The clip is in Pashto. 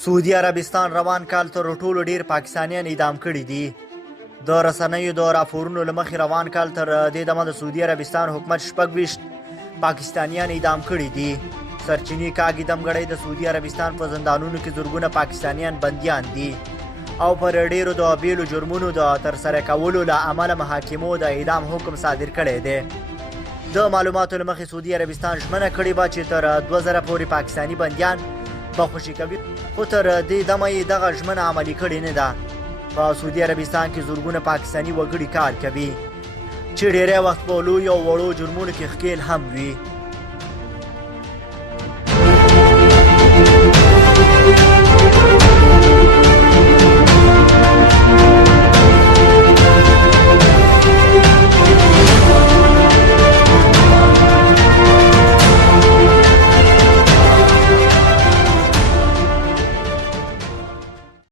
سعودي عربستان روان کال تر ټولو ډیر پاکستانیان اعدام کړي دي. د رسنیو د راپورونو له مخې روان کال تر دې دمه د سعودي عربستان حکومت 26 پاکستانیان اعدام کړي دي. سرچینې کاږي دمګړی د سعودي عربستان په زندانونو کې زرګونه پاکستانیان بندیان دي او پر ډیرو د بیلو جرمونو د ترسره کولو له امله محاکمو د اعدام حکم صادر کړی دی. د معلوماتو له مخې سعودي عربستان ژمنه کړې وه چې تر 2000 پورې پاکستاني بندیان به خوشي کوي، خو تر دې دمه یې دغه ژمنه عملي کړې نه ده. په سعودي عربستان کې زرګونه پاکستاني وګړي کار کوي چې ډیری وخت په لویو او وړو جرمونو کې ښکیل هم وي.